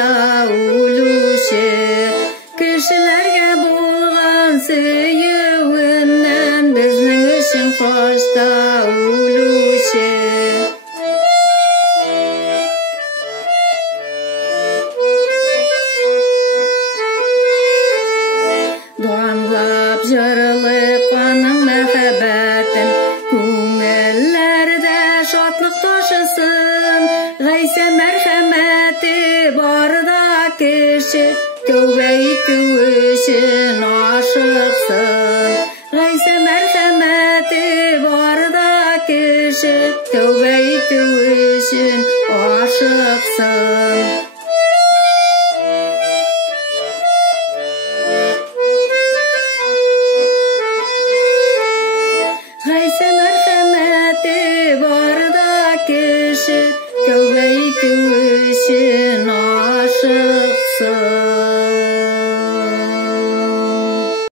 қошта үлуші, кішілерге болған сүйеуінен біздің үшін қошта үлуші. Дуанлап жырлық қаның мәхәббәтін, көңілләрдә шатлық ташысын. Ғайса мәрхәмәте барда кеше, тәүбә итү өчен ашықсын. Ғайса мәрхәмәте барда кеше, тәүбә итү өчен ашықсын.